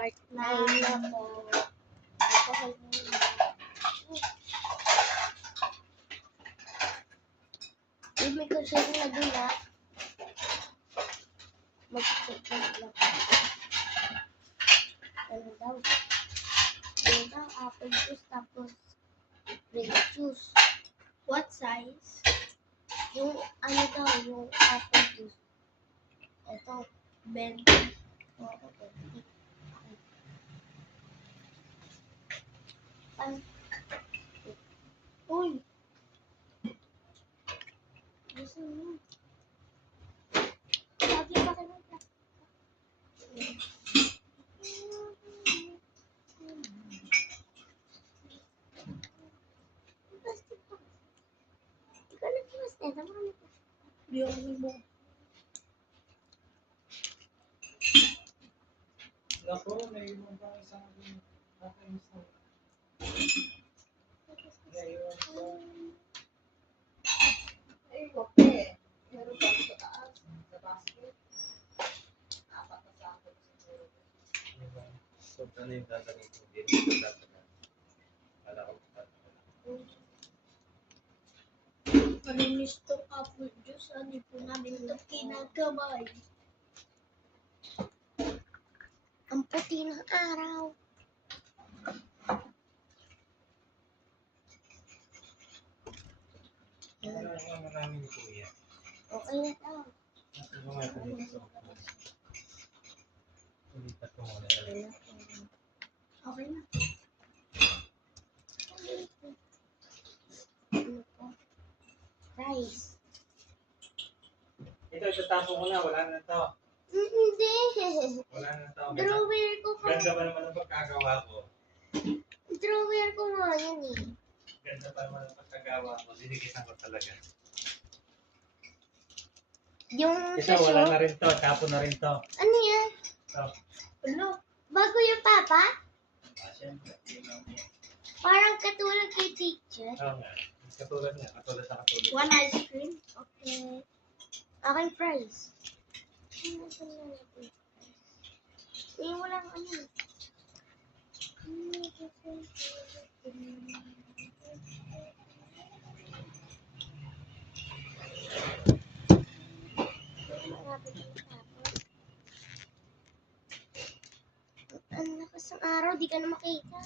part 9 na po. Alcohol muna. Ibig ko siya na dula. Mag-check lang. Ano daw? Ano daw? Apple juice tapos grape juice. What size? Yung ano daw, yung apple juice. Ito, 20. oo, 20. Pan. Uy! Gusto mo. Lagi pa ka lang. Ikaw nagkiwas na. Tama ka na. Yung mo. Ako, naiwan pa isang nakainis na. Naiwan pa. Ay, kope. Meron pa sa taas. Sa basket. Apat na sakot siguro. So, ano yung dadalhin ko? Hindi rin ko dadalhin. Kala ko dadalhin. Malinis tong apple juice. Ano po namin ito kinagamay. Ang puti ng araw. Wala naman namin ni Kuya. Okay na daw. Ano nga ito dito? Ulipat ko muna. Okay na. Ano po? Rice. Ito, itatapo ko na. Wala na to. Hindi. Wala na to. Drawer ko pa. Ganda pa naman ang pagkagawa ko. Drawer ko nga yan eh. Ganda pa naman ang pagkagawa ko. Dinikitan ko talaga. Yung Ito, wala na rin to. Tapo na rin to. ano yan? Ito. Ano? Bago yung papa? Siyempre. Yun lang yan. Parang katulad kay teacher. Oo nga. Katulad niya. Katulad sa katulad. One ice cream? Okay. Akin fries. Walang ano. Ang lakas ng araw, di ka na makita.